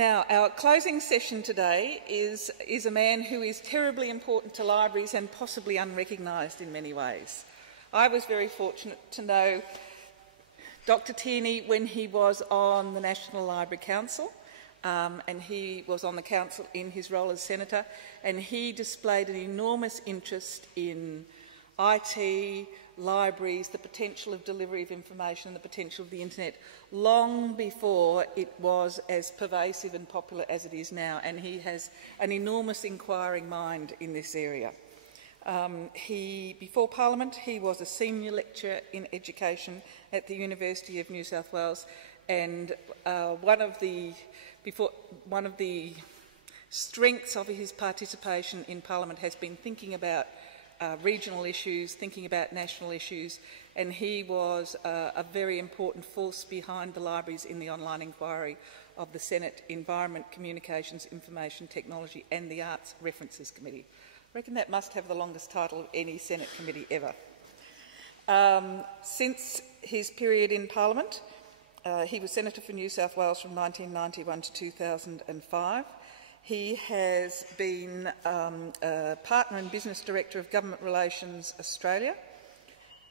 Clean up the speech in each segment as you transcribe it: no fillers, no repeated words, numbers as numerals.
Now, our closing session today is a man who is terribly important to libraries and possibly unrecognised in many ways. I was very fortunate to know Dr. Tierney when he was on the National Library Council, and he was on the council in his role as senator, and he displayed an enormous interest in IT, libraries, the potential of delivery of information, the potential of the internet, long before it was as pervasive and popular as it is now, and he has an enormous inquiring mind in this area. Before Parliament, he was a senior lecturer in education at the University of New South Wales, and one of the strengths of his participation in Parliament has been thinking about regional issues, thinking about national issues, and he was a very important force behind the libraries in the online inquiry of the Senate Environment, Communications, Information Technology and the Arts References Committee. I reckon that must have the longest title of any Senate committee ever. Since his period in Parliament, he was Senator for New South Wales from 1991 to 2005. He has been a partner and business director of Government Relations Australia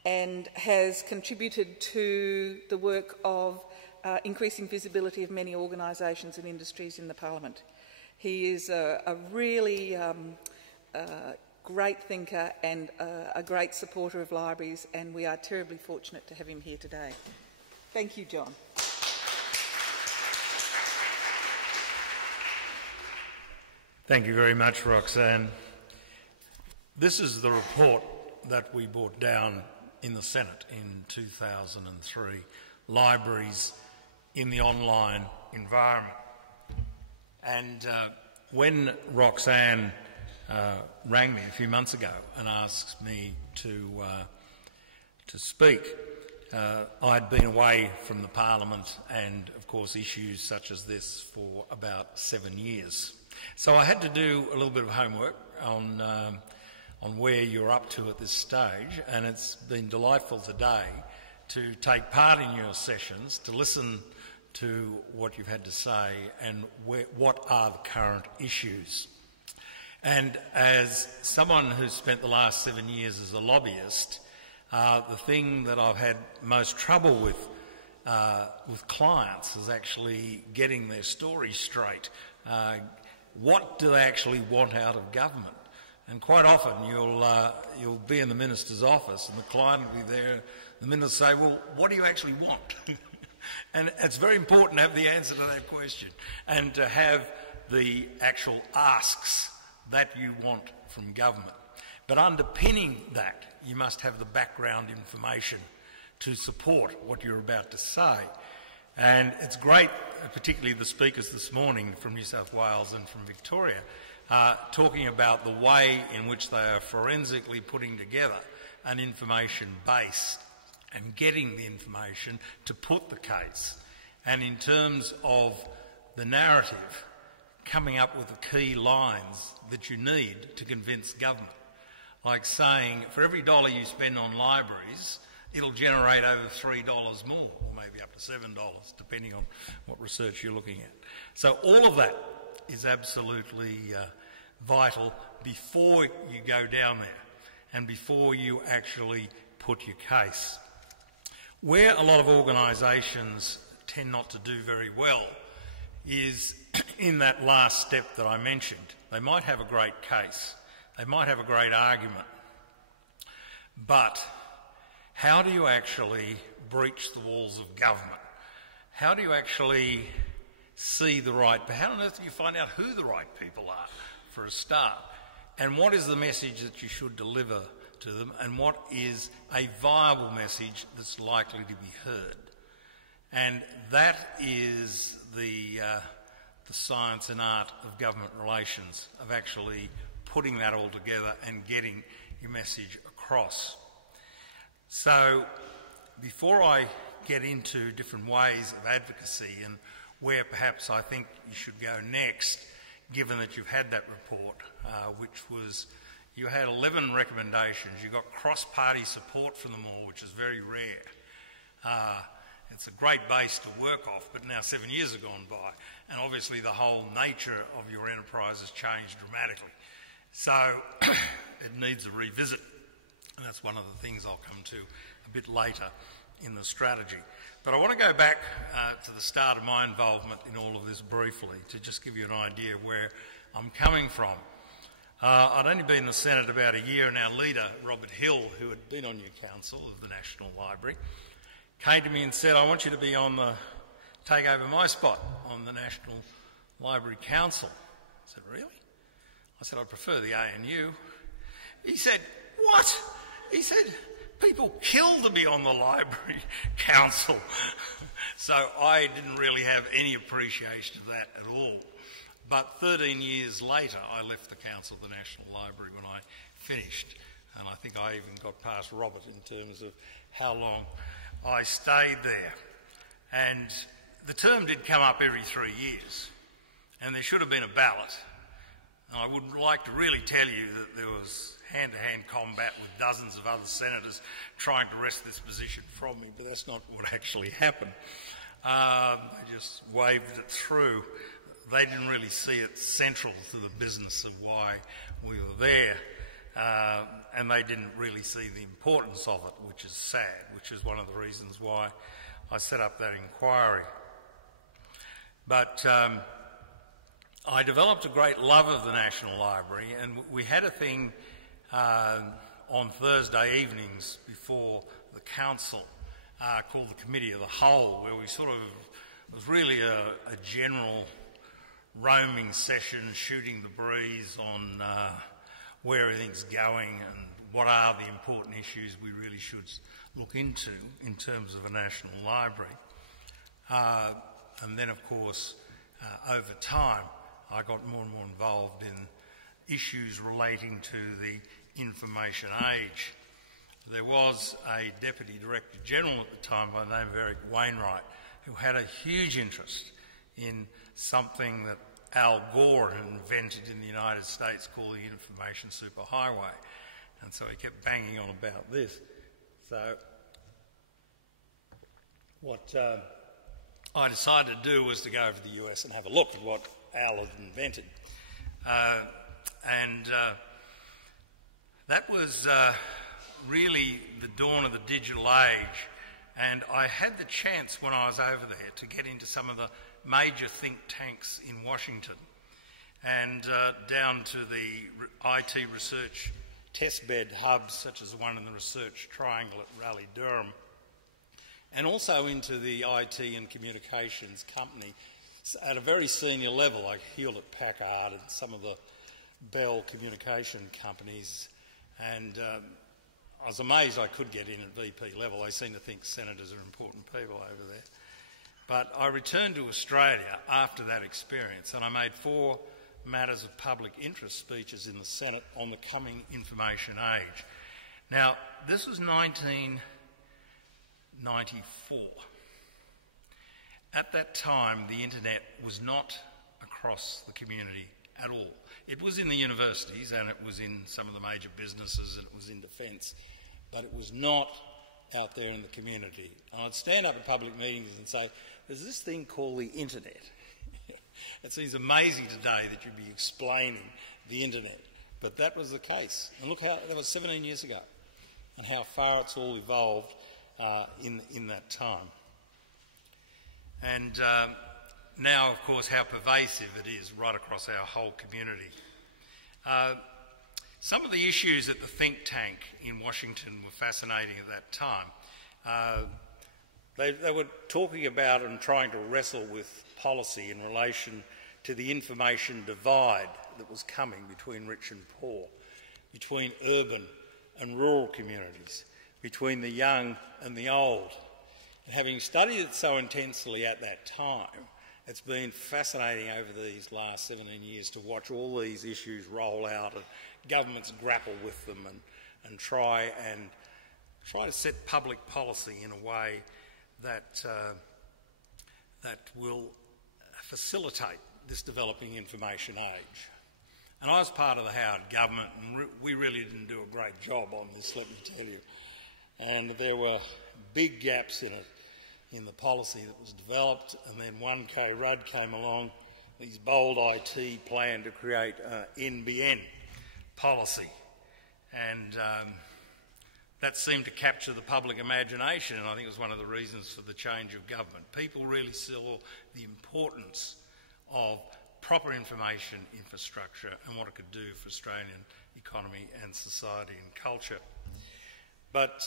and has contributed to the work of increasing visibility of many organisations and industries in the Parliament. He is a really great thinker and a great supporter of libraries, and we are terribly fortunate to have him here today. Thank you, John. Thank you very much, Roxanne. This is the report that we brought down in the Senate in 2003, Libraries in the Online Environment. And when Roxanne rang me a few months ago and asked me to speak, I'd been away from the Parliament and, of course, issues such as this for about 7 years. So I had to do a little bit of homework on where you're up to at this stage, and it's been delightful today to take part in your sessions, to listen to what you've had to say and what are the current issues. And as someone who's spent the last 7 years as a lobbyist, the thing that I've had most trouble with clients is actually getting their story straight. What do they actually want out of government? And quite often you'll be in the minister's office and the client will be there, the minister will say, well, what do you actually want? And it's very important to have the answer to that question and to have the actual asks that you want from government. But underpinning that, you must have the background information to support what you're about to say. And it's great, particularly the speakers this morning from New South Wales and from Victoria, talking about the way in which they are forensically putting together an information base and getting the information to put the case. And in terms of the narrative, coming up with the key lines that you need to convince government. Like saying, for every dollar you spend on libraries, it'll generate over $3 more, or maybe up to $7, depending on what research you're looking at. So all of that is absolutely vital before you go down there and before you actually put your case. Where a lot of organisations tend not to do very well is in that last step that I mentioned. They might have a great case, they might have a great argument, but how do you actually breach the walls of government? How do you actually see the right... How on earth do you find out who the right people are, for a start? And what is the message that you should deliver to them? And what is a viable message that's likely to be heard? And that is the science and art of government relations, of actually putting that all together and getting your message across. So before I get into different ways of advocacy and where perhaps I think you should go next, given that you've had that report, which was, you had 11 recommendations, you got cross-party support from them all, which is very rare. it's a great base to work off, but now 7 years have gone by, and obviously the whole nature of your enterprise has changed dramatically. So it needs a revisit, and that's one of the things I'll come to a bit later in the strategy. But I want to go back to the start of my involvement in all of this briefly to just give you an idea where I'm coming from. I'd only been in the Senate about a year, and our leader, Robert Hill, who had been on your council of the National Library, came to me and said, I want you to take over my spot on the National Library Council. I said, really? I said, I'd prefer the ANU. He said, what? He said, people kill to be on the Library Council. So I didn't really have any appreciation of that at all. But 13 years later, I left the Council of the National Library when I finished. And I think I even got past Robert in terms of how long I stayed there. And the term did come up every 3 years. And there should have been a ballot. And I would like to really tell you that there was hand-to-hand combat with dozens of other senators trying to wrest this position from me, but that's not what actually happened. They just waved it through. They didn't really see it central to the business of why we were there, and they didn't really see the importance of it, which is sad, which is one of the reasons why I set up that inquiry. But I developed a great love of the National Library, and we had a thing on Thursday evenings before the council called the Committee of the Whole, where we sort of, it was really a general roaming session, shooting the breeze on where everything's going and what are the important issues we really should look into in terms of a national library. And then, of course, over time, I got more and more involved in issues relating to the information age. There was a Deputy Director General at the time by the name of Eric Wainwright who had a huge interest in something that Al Gore had invented in the United States called the Information Superhighway. And so he kept banging on about this. So what I decided to do was to go over to the US and have a look at what Al had invented. That was really the dawn of the digital age, and I had the chance when I was over there to get into some of the major think tanks in Washington and down to the IT research testbed hubs such as the one in the Research Triangle at Raleigh-Durham, and also into the IT and communications company at a very senior level like Hewlett-Packard and some of the Bell communication companies. And I was amazed I could get in at VP level. They seem to think senators are important people over there. But I returned to Australia after that experience, and I made 4 matters of public interest speeches in the Senate on the coming information age. Now, this was 1994. At that time, the internet was not across the community at all. It was in the universities and it was in some of the major businesses and it was in defence, but it was not out there in the community. And I'd stand up at public meetings and say, there's this thing called the internet. It seems amazing today that you'd be explaining the internet, but that was the case. And look how, that was 17 years ago, and how far it's all evolved in that time. And now, of course, how pervasive it is right across our whole community. Some of the issues at the think tank in Washington were fascinating at that time. They were talking about and trying to wrestle with policy in relation to the information divide that was coming between rich and poor, between urban and rural communities, between the young and the old. And having studied it so intensely at that time, it's been fascinating over these last 17 years to watch all these issues roll out and governments grapple with them and try to set public policy in a way that will facilitate this developing information age. And I was part of the Howard government, and we really didn't do a great job on this, let me tell you. And there were big gaps in it. in the policy that was developed, and then 1K Rudd came along, his bold IT plan to create NBN policy. And that seemed to capture the public imagination, and I think it was one of the reasons for the change of government. People really saw the importance of proper information infrastructure and what it could do for Australian economy and society and culture. But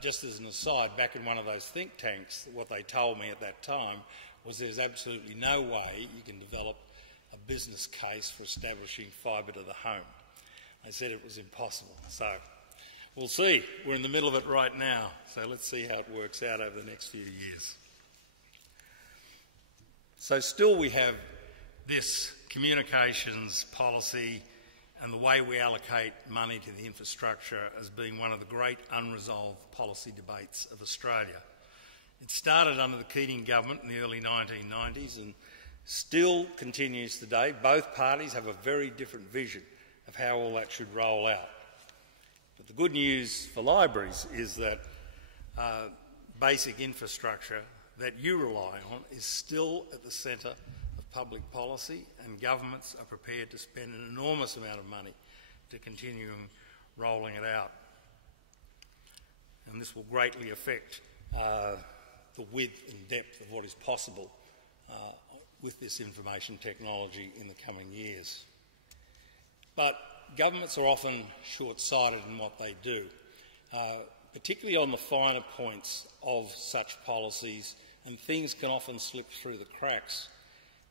just as an aside, back in one of those think tanks, what they told me at that time was there's absolutely no way you can develop a business case for establishing fibre to the home. They said it was impossible. So we'll see. We're in the middle of it right now, so let's see how it works out over the next few years. So still we have this communications policy and the way we allocate money to the infrastructure as being one of the great unresolved policy debates of Australia. It started under the Keating government in the early 1990s and still continues today. Both parties have a very different vision of how all that should roll out. But the good news for libraries is that basic infrastructure that you rely on is still at the centre of public policy, and governments are prepared to spend an enormous amount of money to continue rolling it out. And this will greatly affect the width and depth of what is possible with this information technology in the coming years. But governments are often short-sighted in what they do, particularly on the finer points of such policies, and things can often slip through the cracks.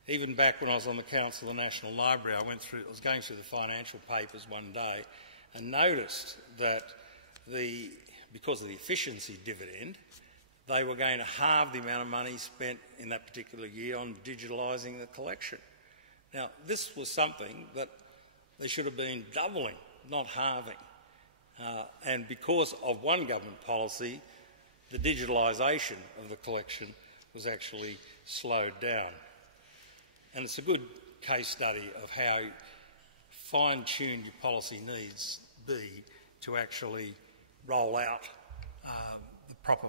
Even back when I was on the Council of the National Library, I was going through the financial papers one day and noticed that because of the efficiency dividend, they were going to halve the amount of money spent in that particular year on digitalising the collection. Now, this was something that they should have been doubling, not halving. And because of one government policy, the digitalisation of the collection was actually slowed down. And it's a good case study of how fine-tuned your policy needs be to actually roll out the proper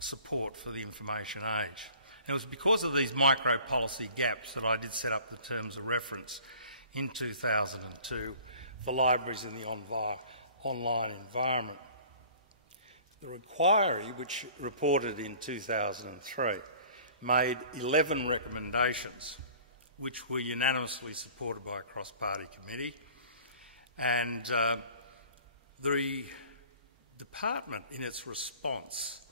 support for the information age. And it was because of these micro-policy gaps that I did set up the terms of reference in 2002 for libraries in the online environment. The inquiry, which reported in 2003, made 11 recommendations, which were unanimously supported by a cross-party committee. And the department, in its response,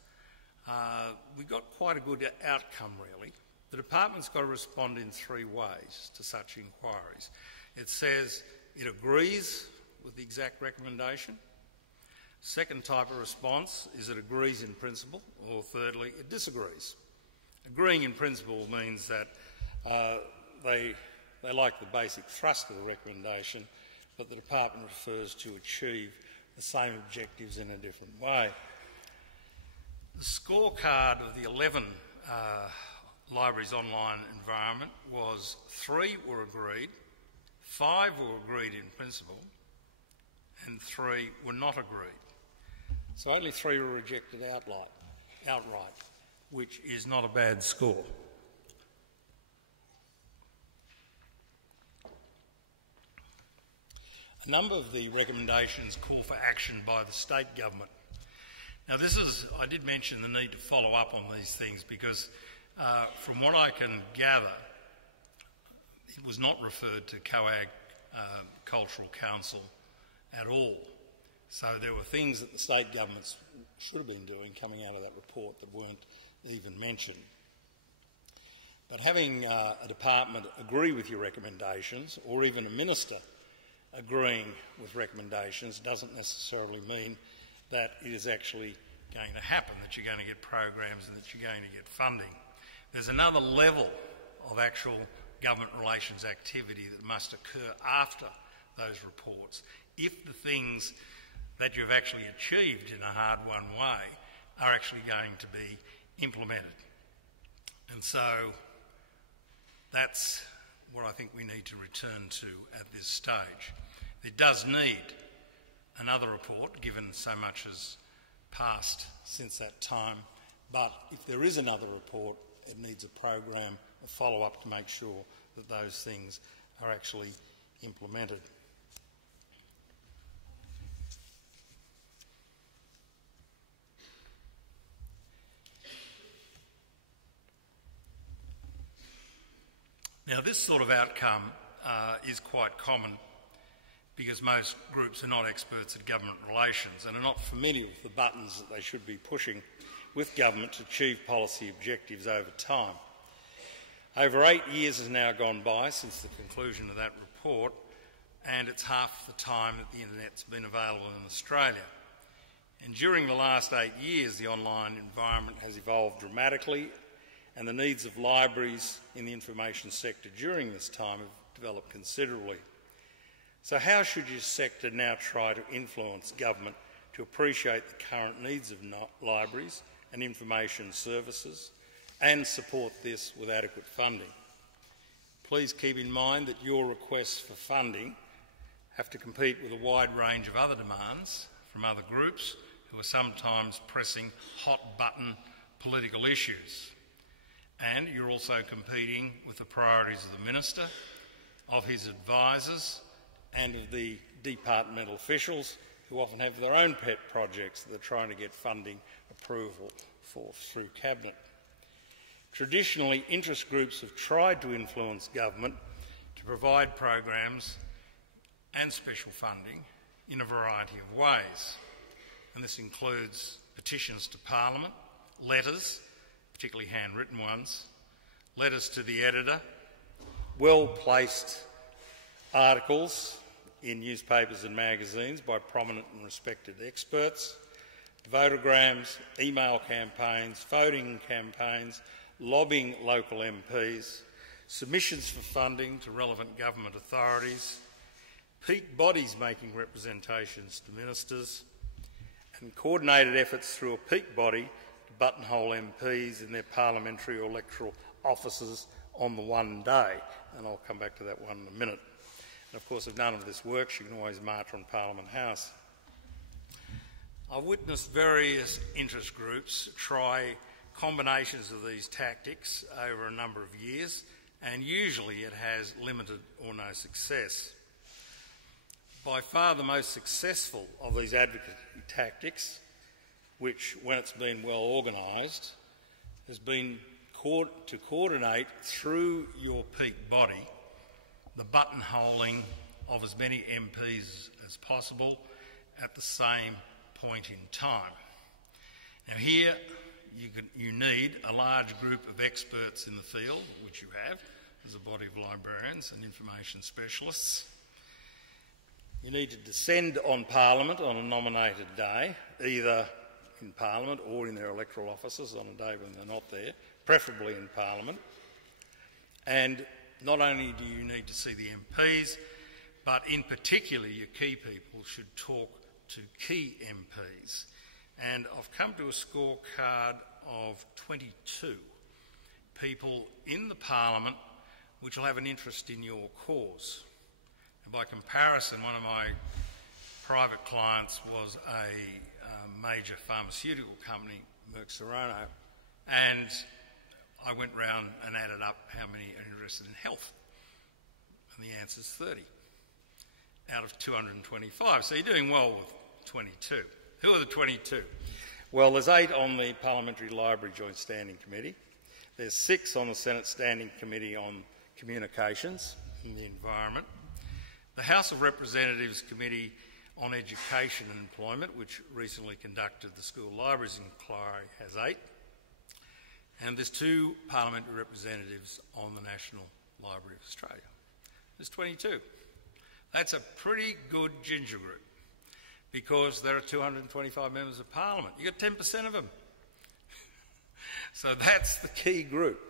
we got quite a good outcome, really. The department's got to respond in three ways to such inquiries. It says it agrees with the exact recommendation. Second type of response is it agrees in principle, or thirdly, it disagrees. Agreeing in principle means that they like the basic thrust of the recommendation, but the department prefers to achieve the same objectives in a different way. The scorecard of the 11 libraries online environment was 3 were agreed, 5 were agreed in principle, and 3 were not agreed. So only 3 were rejected outright, which is not a bad score. A number of the recommendations call for action by the state government. Now I did mention the need to follow up on these things because from what I can gather, it was not referred to COAG Cultural Council at all. So there were things that the state governments should have been doing coming out of that report that weren't even mentioned. But having a department agree with your recommendations, or even a minister agreeing with recommendations, doesn't necessarily mean that it is actually going to happen, that you're going to get programs and that you're going to get funding. There's another level of actual government relations activity that must occur after those reports if the things that you've actually achieved in a hard-won way are actually going to be implemented. And so that's what I think we need to return to at this stage. It does need another report, given so much has passed since that time, But if there is another report, it needs a program, a follow-up to make sure that those things are actually implemented. Now, this sort of outcome is quite common because most groups are not experts at government relations and are not familiar with the buttons that they should be pushing with government to achieve policy objectives over time. Over 8 years has now gone by since the conclusion of that report, and it's half the time that the internet's been available in Australia. And during the last 8 years, the online environment has evolved dramatically, and the needs of libraries in the information sector during this time have developed considerably. So how should your sector now try to influence government to appreciate the current needs of libraries and information services and support this with adequate funding? Please keep in mind that your requests for funding have to compete with a wide range of other demands from other groups who are sometimes pressing hot-button political issues. And you're also competing with the priorities of the Minister, of his advisors, and of the departmental officials who often have their own pet projects that they're trying to get funding approval for through Cabinet. Traditionally, interest groups have tried to influence government to provide programs and special funding in a variety of ways. And this includes petitions to Parliament, letters, particularly handwritten ones, letters to the editor, well-placed articles in newspapers and magazines by prominent and respected experts, votograms, email campaigns, voting campaigns, lobbying local MPs, submissions for funding to relevant government authorities, peak bodies making representations to ministers, and coordinated efforts through a peak body to buttonhole MPs in their parliamentary or electoral offices on the one day. And I'll come back to that one in a minute. And of course, if none of this works, you can always march on Parliament House. I've witnessed various interest groups try combinations of these tactics over a number of years, and usually it has limited or no success. By far the most successful of these advocacy tactics, which, when it's been well organised, has been to coordinate through your peak body the buttonholing of as many MPs as possible at the same point in time. Now here you need a large group of experts in the field, which you have. There's a body of librarians and information specialists. You need to descend on Parliament on a nominated day, either in Parliament or in their electoral offices on a day when they're not there, preferably in Parliament. And not only do you need to see the MPs, but in particular your key people should talk to key MPs. And I've come to a scorecard of 22 people in the Parliament which will have an interest in your cause. And by comparison, one of my private clients was a major pharmaceutical company, Merck Serono, and I went round and added up how many are interested in health, and the answer's 30 out of 225. So you're doing well with 22. Who are the 22? Well, there's 8 on the Parliamentary Library Joint Standing Committee. There's 6 on the Senate Standing Committee on Communications and the Environment. The House of Representatives Committee on Education and Employment, which recently conducted the School Libraries Inquiry, has 8. And there's 2 parliamentary representatives on the National Library of Australia. There's 22. That's a pretty good ginger group because there are 225 members of Parliament. You've got 10% of them. So that's the key group.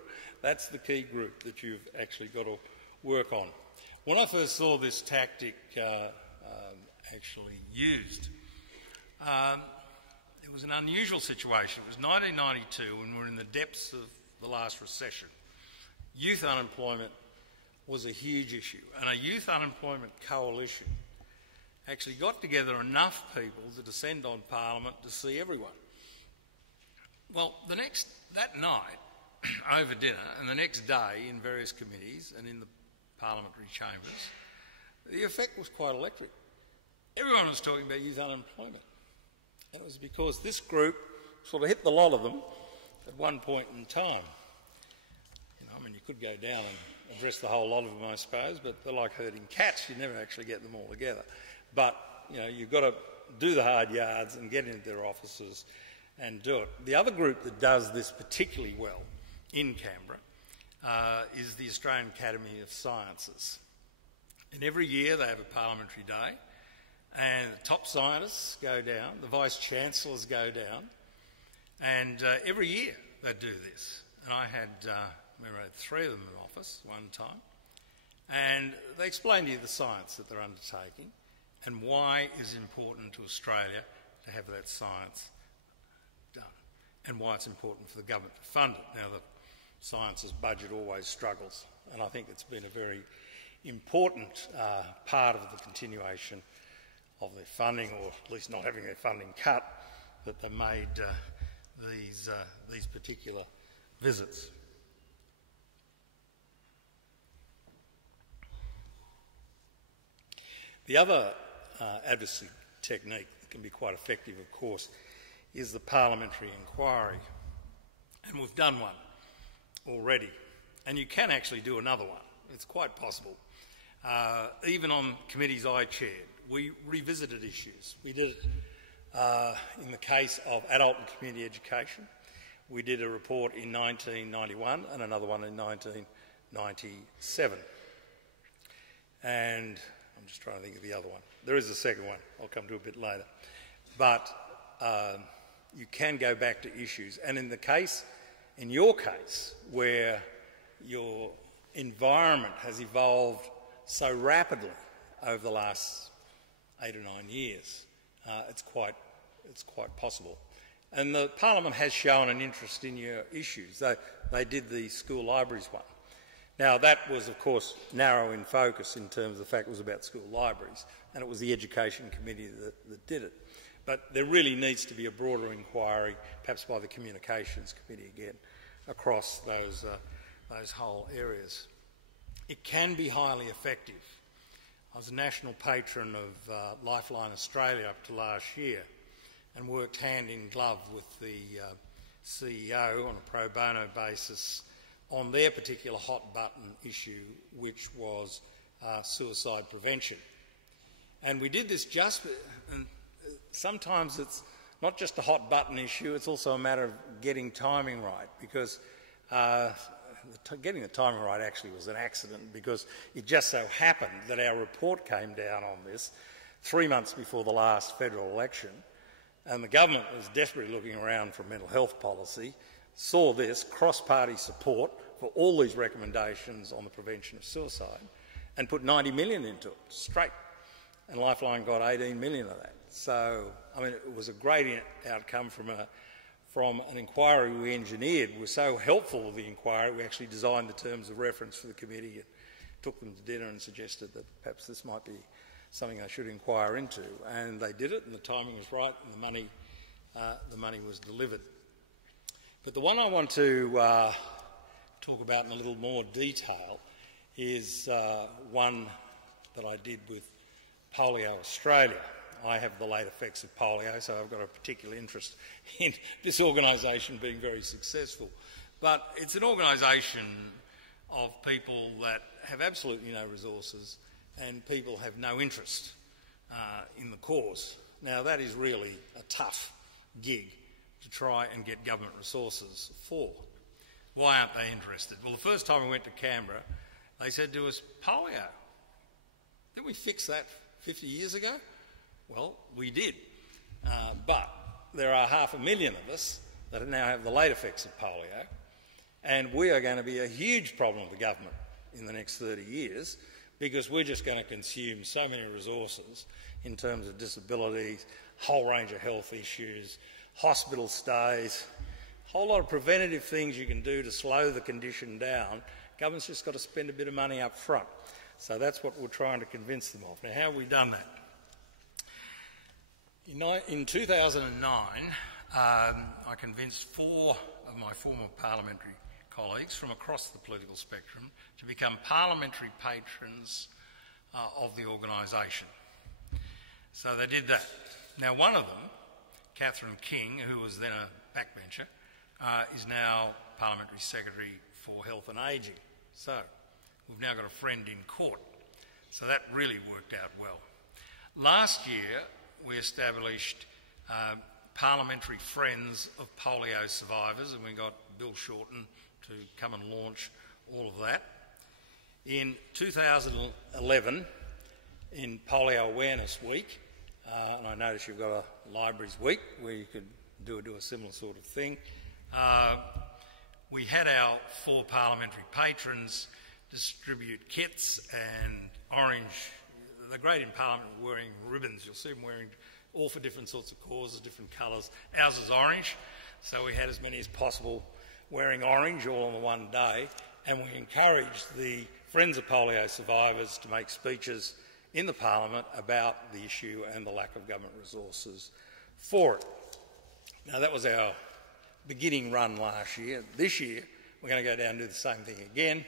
That's the key group that you've actually got to work on. When I first saw this tactic actually used, it was an unusual situation. It was 1992 when we were in the depths of the last recession. Youth unemployment was a huge issue, and a youth unemployment coalition actually got together enough people to descend on Parliament to see everyone. Well, that night, over dinner, and the next day in various committees and in the parliamentary chambers, the effect was quite electric. Everyone was talking about youth unemployment. And it was because this group sort of hit the lot of them at one point in time. You could go down and address the whole lot of them, I suppose, but they're like herding cats. You never actually get them all together. But, you've got to do the hard yards and get into their offices and do it. The other group that does this particularly well in Canberra is the Australian Academy of Sciences. And every year they have a parliamentary day, and the top scientists go down, the vice-chancellors go down, and every year they do this. And I had 3 of them in office one time, and they explain to you the science that they're undertaking and why it is important to Australia to have that science done, and why it's important for the government to fund it. Now, the sciences budget always struggles, and I think it's been a very important part of the continuation of their funding, or at least not having their funding cut, that they made these particular visits. The other advocacy technique that can be quite effective, of course, is the Parliamentary Inquiry. And we've done one already. And you can actually do another one. It's quite possible. Even on committees I chaired, we revisited issues. We did it in the case of adult and community education. We did a report in 1991 and another one in 1997. And I'm just trying to think of the other one. There is a second one. I'll come to a bit later. But you can go back to issues. And in your case, where your environment has evolved so rapidly over the last 8 or 9 years, it's quite possible. And the Parliament has shown an interest in your issues. They did the school libraries one. Now, that was, of course, narrow in focus in terms of the fact it was about school libraries, and it was the Education Committee that did it. But there really needs to be a broader inquiry, perhaps by the Communications Committee again, across those whole areas. It can be highly effective. I was a national patron of Lifeline Australia up to last year and worked hand in glove with the CEO on a pro bono basis on their particular hot button issue, which was suicide prevention. And we did this and sometimes it's not just a hot button issue, it's also a matter of getting timing right, because getting the timing right actually was an accident, because it just so happened that our report came down on this 3 months before the last federal election, and the government was desperately looking around for mental health policy, saw this cross-party support for all these recommendations on the prevention of suicide, and put 90 million into it, straight. And Lifeline got 18 million of that. So, I mean, it was a great outcome from an inquiry we engineered. We were so helpful with the inquiry, we actually designed the terms of reference for the committee and took them to dinner and suggested that perhaps this might be something they should inquire into. And they did it, and the timing was right, and the money was delivered. But the one I want to talk about in a little more detail is one that I did with Polio Australia. I have the late effects of polio, so I've got a particular interest in this organisation being very successful. But it's an organisation of people that have absolutely no resources, and people have no interest in the cause. Now, that is really a tough gig to try and get government resources for. Why aren't they interested? Well, the first time we went to Canberra, they said to us, polio. Didn't we fix that 50 years ago? Well, we did. But there are 500,000 of us that now have the late effects of polio, and we are going to be a huge problem with the government in the next 30 years, because we're just going to consume so many resources in terms of disabilities, a whole range of health issues, hospital stays, a whole lot of preventative things you can do to slow the condition down. Government's just got to spend a bit of money up front. So that's what we're trying to convince them of. Now, how have we done that? In 2009, I convinced 4 of my former parliamentary colleagues from across the political spectrum to become parliamentary patrons of the organisation. So they did that. Now one of them, Catherine King, who was then a backbencher, is now Parliamentary Secretary for Health and Ageing. So we've now got a friend in court. So that really worked out well. Last year we established Parliamentary Friends of Polio Survivors, and we got Bill Shorten to come and launch all of that. In 2011, in Polio Awareness Week, and I notice you've got a Libraries Week where you could do a similar sort of thing, we had our 4 parliamentary patrons distribute kits and orange. They're great in Parliament wearing ribbons. You'll see them wearing all for different sorts of causes, different colours. Ours is orange, so we had as many as possible wearing orange all on the one day, and we encouraged the Friends of Polio Survivors to make speeches in the Parliament about the issue and the lack of government resources for it. Now that was our beginning run last year. This year we're going to go down and do the same thing again,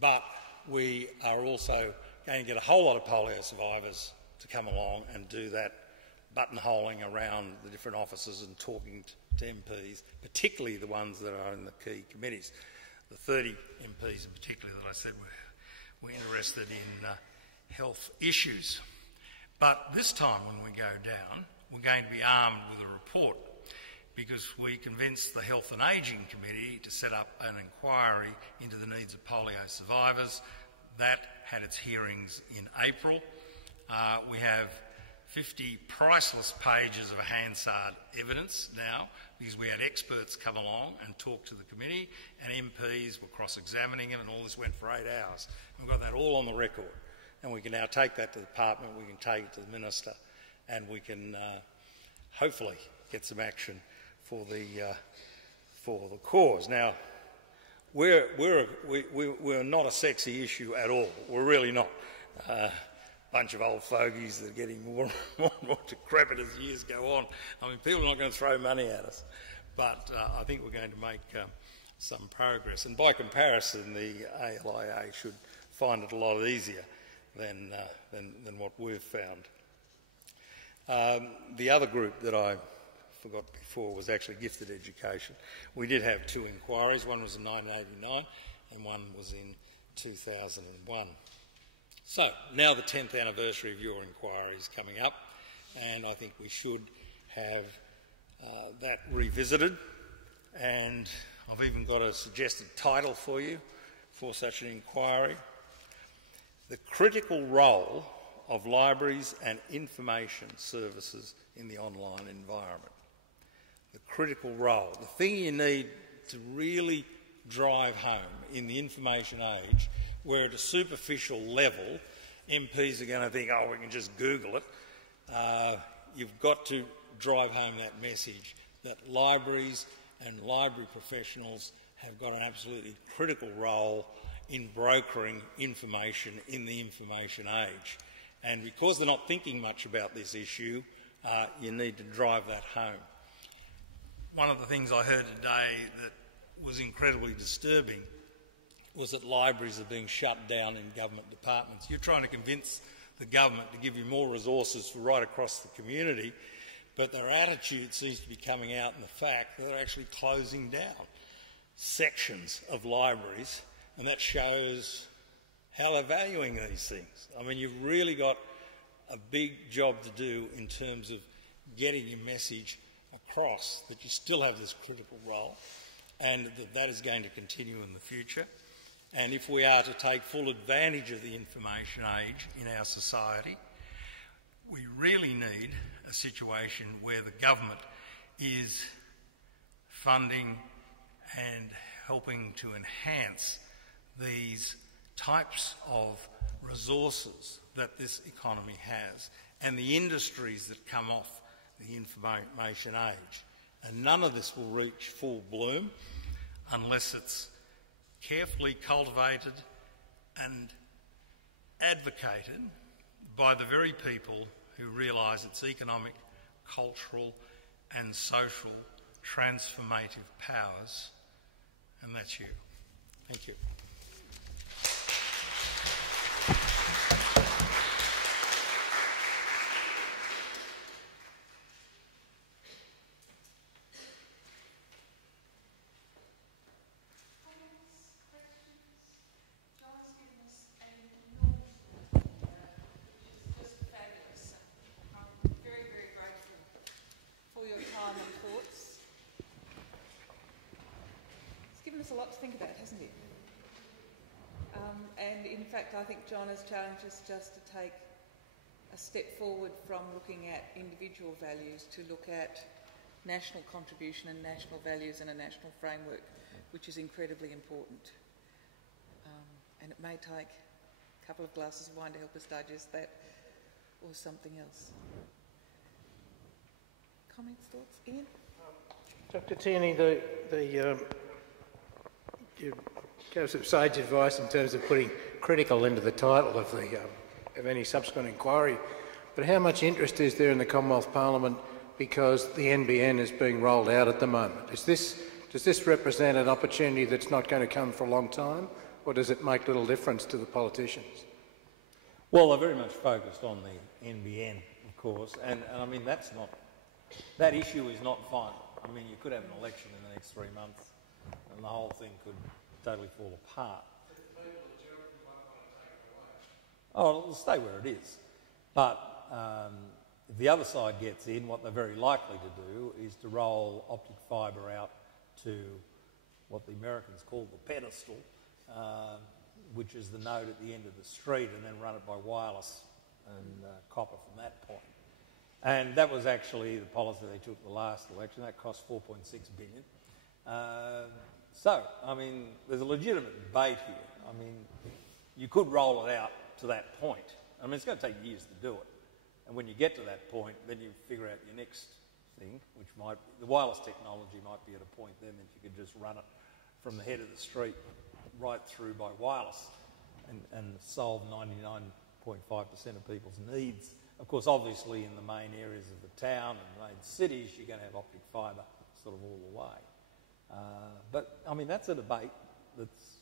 but we are also going to get a whole lot of polio survivors to come along and do that buttonholing around the different offices and talking to MPs, particularly the ones that are in the key committees. The 30 MPs in particular that I said were interested in health issues. But this time when we go down, we're going to be armed with a report, because we convinced the Health and Ageing Committee to set up an inquiry into the needs of polio survivors. That had its hearings in April. We have 50 priceless pages of Hansard evidence now, because we had experts come along and talk to the committee, and MPs were cross-examining it, and all this went for 8 hours. We've got that all on the record, and we can now take that to the Department, we can take it to the Minister, and we can hopefully get some action for the cause. Now, we're not a sexy issue at all. We're really not. Bunch of old fogies that are getting more and more decrepit as the years go on. I mean, people are not going to throw money at us, but I think we're going to make some progress. And by comparison, the ALIA should find it a lot easier than what we've found. The other group that I forgot before was actually gifted education. We did have 2 inquiries. One was in 1989 and one was in 2001. So now the 10th anniversary of your inquiry is coming up, and I think we should have that revisited, and I've even got a suggested title for you for such an inquiry: The Critical Role of Libraries and Information Services in the Online Environment. The critical role, the thing you need to really drive home in the information age, where at a superficial level MPs are going to think, oh, we can just Google it. You've got to drive home that message that libraries and library professionals have got an absolutely critical role in brokering information in the information age. And because they're not thinking much about this issue, you need to drive that home. One of the things I heard today that was incredibly disturbing was that libraries are being shut down in government departments. You're trying to convince the government to give you more resources for right across the community, but their attitude seems to be coming out in the fact that they're actually closing down sections of libraries, and that shows how they're valuing these things. I mean, you've really got a big job to do in terms of getting your message across, that you still have this critical role, and that is going to continue in the future. And if we are to take full advantage of the information age in our society, we really need a situation where the government is funding and helping to enhance these types of resources that this economy has, and the industries that come off the information age. And none of this will reach full bloom unless it's carefully cultivated and advocated by the very people who realise its economic, cultural and social transformative powers, and that's you. Thank you. A lot to think about, hasn't it? And in fact, I think John has challenged us just to take a step forward from looking at individual values to look at national contribution and national values and a national framework, which is incredibly important. And it may take a couple of glasses of wine to help us digest that, or something else. Comments, thoughts? Ian? Dr. Tierney, you gave some sage advice in terms of putting critical into the title of any subsequent inquiry. But how much interest is there in the Commonwealth Parliament because the NBN is being rolled out at the moment? Does this represent an opportunity that's not going to come for a long time, or does it make little difference to the politicians? Well, they're very much focused on the NBN, of course, and I mean that issue is not final. I mean, you could have an election in the next 3 months and the whole thing could totally fall apart. Oh, it'll stay where it is. But if the other side gets in, what they're very likely to do is to roll optic fibre out to what the Americans call the pedestal, which is the node at the end of the street, and then run it by wireless and copper from that point. And that was actually the policy they took the last election. That cost $4.6 billion. So, I mean, there's a legitimate debate here. I mean, you could roll it out to that point. I mean, it's going to take years to do it. And when you get to that point, then you figure out your next thing, which the wireless technology might be at a point then that you could just run it from the head of the street right through by wireless and solve 99.5% of people's needs. Of course, obviously in the main areas of the town and the main cities, you're going to have optic fibre sort of all the way. But, I mean, that's a debate that's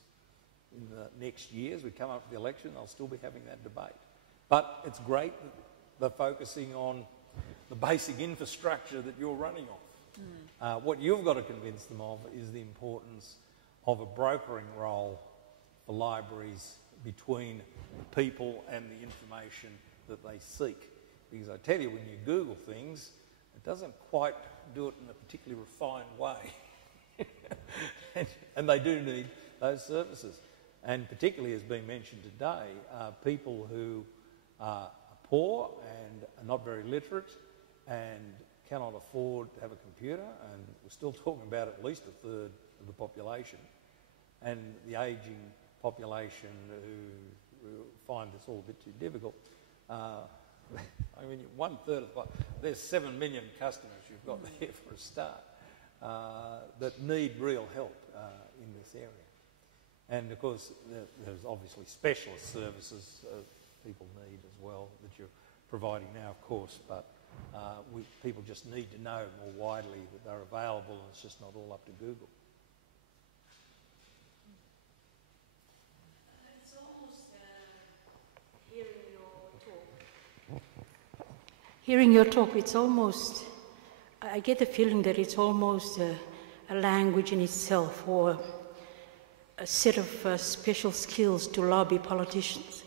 in the next year, as we come up to the election, they'll still be having that debate. But it's great that they're focusing on the basic infrastructure that you're running off. What you've got to convince them of is the importance of a brokering role for libraries between people and the information that they seek. Because I tell you, when you Google things, it doesn't quite do it in a particularly refined way. And they do need those services. And particularly, as been mentioned today, people who are poor and are not very literate and cannot afford to have a computer, and we're still talking about at least a third of the population, and the ageing population who find this all a bit too difficult. I mean, 1/3 of there's 7 million customers you've got there for a start that need real help in this area. And of course, there's obviously specialist services people need as well that you're providing now, of course, but people just need to know more widely that they're available, and it's just not all up to Google. It's almost hearing your talk, it's almost, I get the feeling that it's almost a language in itself, or a set of special skills to lobby politicians.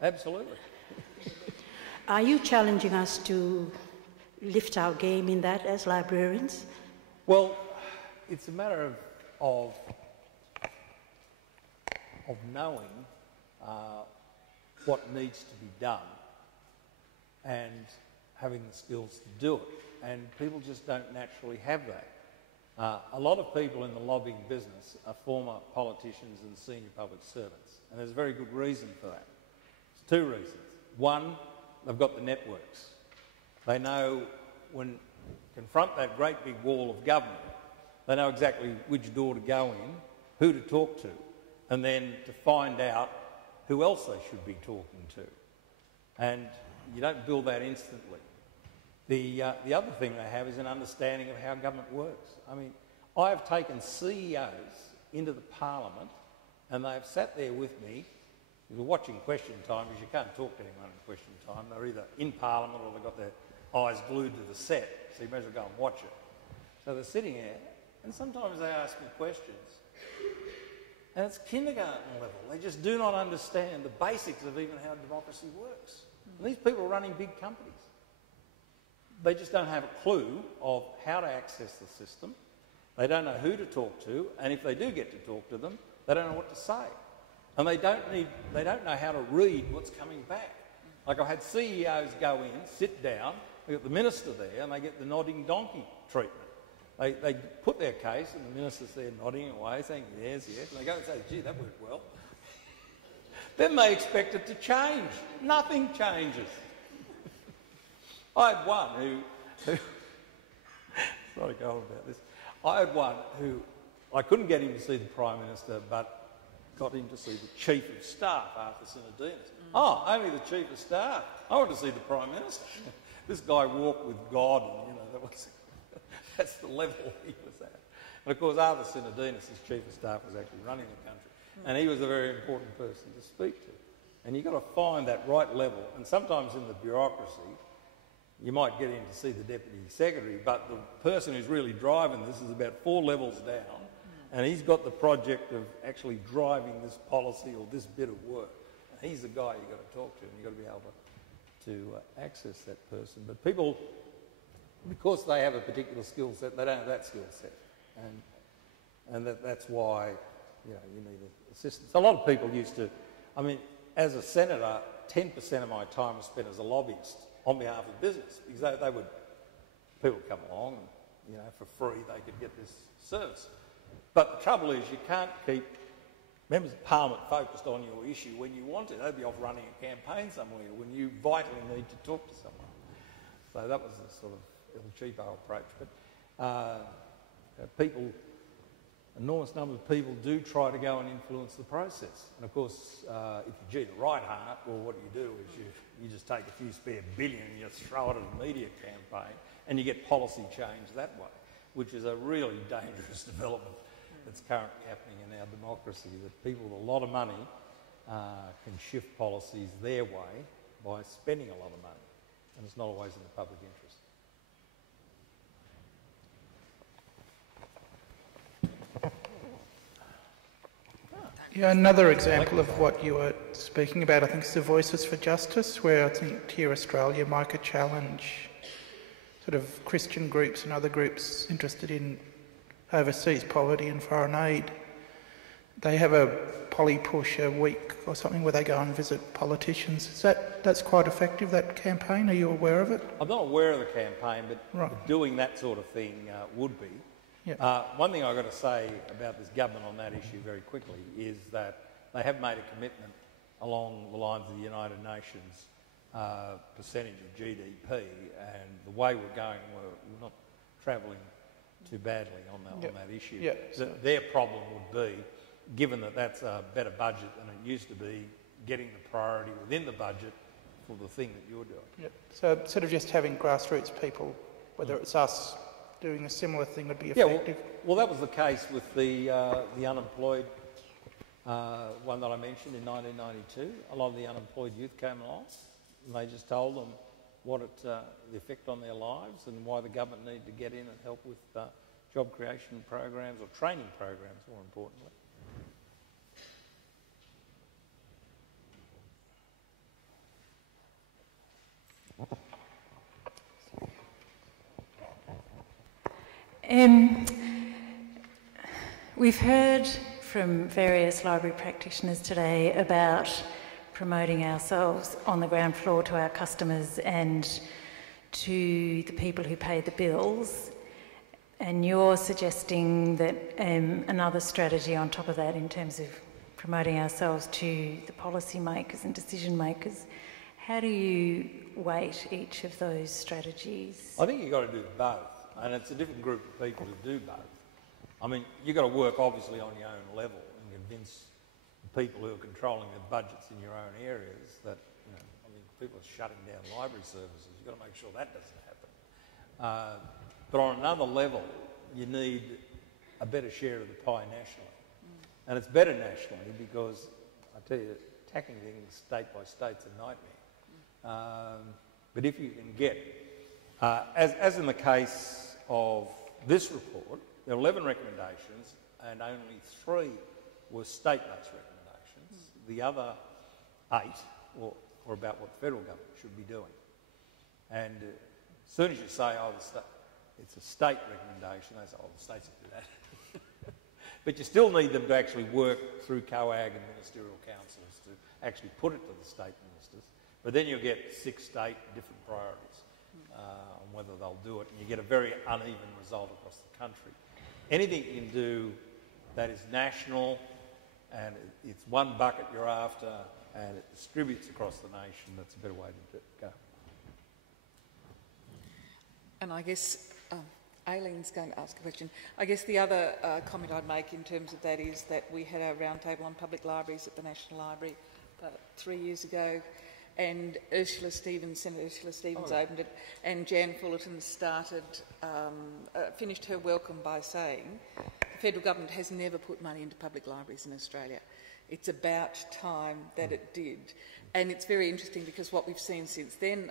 Absolutely. Are you challenging us to lift our game in that as librarians? Well, it's a matter of knowing what needs to be done and having the skills to do it. And people just don't naturally have that. A lot of people in the lobbying business are former politicians and senior public servants, and there's a very good reason for that. There's 2 reasons. One, they've got the networks. They know when you confront that great big wall of government, they know exactly which door to go in, who to talk to, and then to find out who else they should be talking to. And you don't build that instantly. The other thing they have is an understanding of how government works. I mean, I have taken CEOs into the Parliament and they've sat there with me. We're watching Question Time because you can't talk to anyone in Question Time. They're either in Parliament or they've got their eyes glued to the set, so you may as well go and watch it. So they're sitting there and sometimes they ask me questions and it's kindergarten level. They just do not understand the basics of even how democracy works. And these people are running big companies. They just don't have a clue of how to access the system. They don't know who to talk to, and if they do get to talk to them, they don't know what to say. And they don't know how to read what's coming back. Like I've had CEOs go in, sit down, they got the minister there, and they get the nodding donkey treatment. They put their case, and the minister's there nodding away, saying yes, yes, and they go and say, gee, that worked well. Then they expect it to change. Nothing changes. I had one who sorry to go on about this. I had one who, I couldn't get him to see the Prime Minister, but got him to see the Chief of Staff, Arthur Sinodinos. Oh, only the Chief of Staff. I want to see the Prime Minister. This guy walked with God, and that's the level he was at. And of course, Arthur Sinodinos, as Chief of Staff, was actually running the country, and he was a very important person to speak to. And you've got to find that right level, and sometimes in the bureaucracy, you might get in to see the Deputy Secretary, but the person who's really driving this is about 4 levels down, and he's got the project of actually driving this policy or this bit of work. And he's the guy you've got to talk to, and you've got to be able to access that person. But people, because they have a particular skill set, they don't have that skill set. And that's why you need assistance. A lot of people used to, I mean, as a senator, 10% of my time was spent as a lobbyist on behalf of business, because people would come along and, for free they could get this service. But the trouble is you can't keep members of Parliament focused on your issue when you want to. They'd be off running a campaign somewhere when you vitally need to talk to someone. So that was a sort of little cheapo approach. But enormous number of people do try to go and influence the process. And of course, if you're Gina Rightheart, well, what you do is you just take a few spare billion and you throw it at a media campaign and you get policy change that way, which is a really dangerous development that's currently happening in our democracy, that people with a lot of money can shift policies their way by spending a lot of money, and it's not always in the public interest. Yeah, another example of what you were speaking about, I think, is the Voices for Justice, where I think Here Australia, Micah Challenge, sort of Christian groups and other groups interested in overseas poverty and foreign aid. They have a poly push a week or something where they go and visit politicians. That's quite effective, that campaign? Are you aware of it? I'm not aware of the campaign, but doing that sort of thing would be. Yeah. One thing I've got to say about this government on that issue very quickly is that they have made a commitment along the lines of the United Nations percentage of GDP, and the way we're going, we're not travelling too badly on that issue. Yeah. Their problem would be, given that that's a better budget than it used to be, getting the priority within the budget for the thing that you're doing. Yeah. So sort of just having grassroots people, whether it's us doing a similar thing, would be effective. Yeah, well that was the case with the unemployed one that I mentioned in 1992. A lot of the unemployed youth came along and they just told them what the effect on their lives and why the government needed to get in and help with job creation programs or training programs, more importantly. We've heard from various library practitioners today about promoting ourselves on the ground floor to our customers and to the people who pay the bills, and you're suggesting that another strategy on top of that in terms of promoting ourselves to the policy makers and decision makers. How do you weight each of those strategies? I think you've got to do both, and it's a different group of people who do both. I mean, you've got to work obviously on your own level and convince the people who are controlling the budgets in your own areas that, people are shutting down library services. You've got to make sure that doesn't happen. But on another level, you need a better share of the pie nationally. And it's better nationally because, I tell you, tackling things state by state's a nightmare. But if you can get, as in the case of this report, there are 11 recommendations and only 3 were state-based recommendations. The other 8 were about what the federal government should be doing. And as soon as you say, oh, it's a state recommendation, they say, oh, the states will do that. But you still need them to actually work through COAG and ministerial councils to actually put it to the state ministers. But then you'll get 6 state different priorities on whether they'll do it, and you get a very uneven result across the country. Anything you can do that is national and it's one bucket you're after and it distributes across the nation, that's a better way to go. And I guess Aileen's going to ask a question. I guess the other comment I'd make in terms of that is that we had a roundtable on public libraries at the National Library 3 years ago, and Senator Ursula Stevens opened it, and Jan Fullerton finished her welcome by saying the federal government has never put money into public libraries in Australia. It's about time that it did. And it's very interesting because what we've seen since then,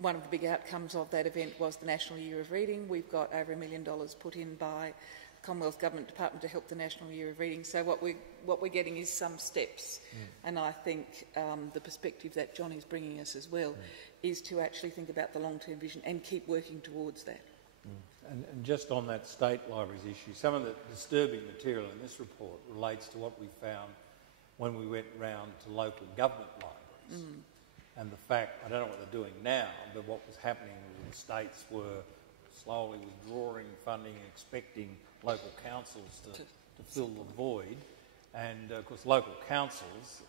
one of the big outcomes of that event was the National Year of Reading. We've got over $1 million put in by the Commonwealth Government Department to help the National Year of Reading. So what we're getting is some steps. And I think the perspective that John is bringing us as well is to actually think about the long-term vision and keep working towards that. And just on that state libraries issue, some of the disturbing material in this report relates to what we found when we went round to local government libraries. And the fact, I don't know what they're doing now, but what was happening was the states were slowly withdrawing funding and expecting local councils to fill the void. And of course local councils,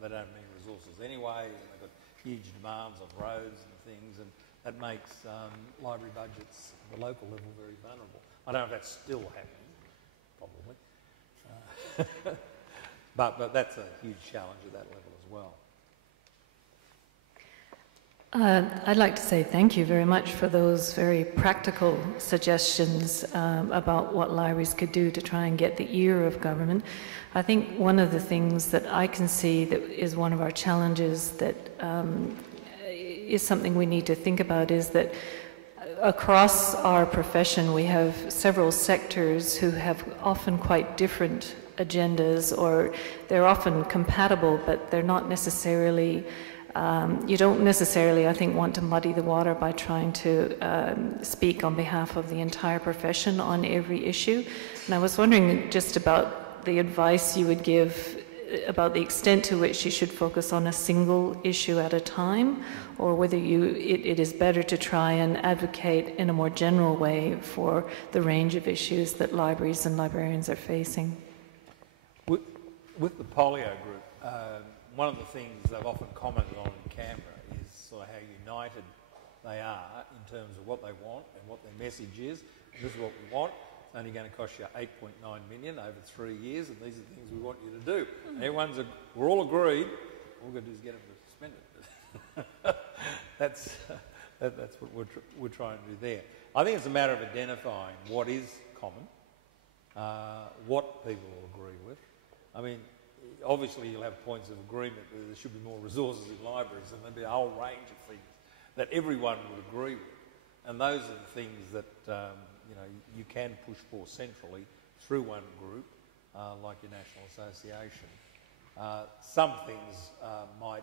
they don't have many resources anyway, and they've got huge demands on roads and things, and that makes library budgets at the local level very vulnerable. I don't know if that's still happening, probably. But that's a huge challenge at that level as well. I'd like to say thank you very much for those very practical suggestions about what libraries could do to try and get the ear of government. I think one of the things that I can see that is one of our challenges that is something we need to think about is that across our profession we have several sectors who have often quite different agendas, or they're often compatible but they're not necessarily you don't necessarily, I think, want to muddy the water by trying to speak on behalf of the entire profession on every issue. And I was wondering just about the advice you would give about the extent to which you should focus on a single issue at a time, or whether it is better to try and advocate in a more general way for the range of issues that libraries and librarians are facing. With the polio group, one of the things they've often commented on in Canberra is sort of how united they are in terms of what they want and what their message is. And this is what we want. It's only going to cost you $8.9 million over 3 years, and these are the things we want you to do. And we're all agreed. All we've got to do is get them to spend it. That's what we're trying to do there. I think it's a matter of identifying what is common, what people will agree with. I mean, obviously you'll have points of agreement that there should be more resources in libraries, and there'll be a whole range of things that everyone would agree with. And those are the things that you can push for centrally through one group, like your national association. Some things might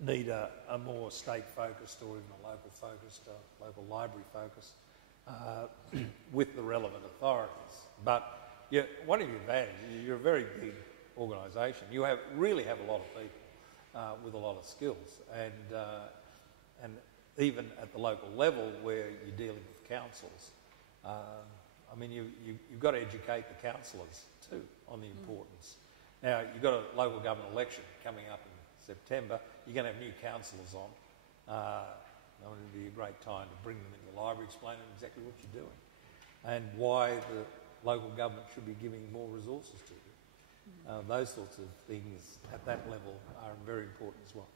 need a more state-focused or even a local-focused, local library-focused with the relevant authorities. But one of your advantages is you're a very big organisation. You really have a lot of people with a lot of skills, and even at the local level where you're dealing with councils, I mean, you've got to educate the councillors too on the importance. Now, you've got a local government election coming up in September. You're going to have new councillors on. It would be a great time to bring them into the library, explain them exactly what you're doing and why the local government should be giving more resources to you. Those sorts of things at that level are very important as well.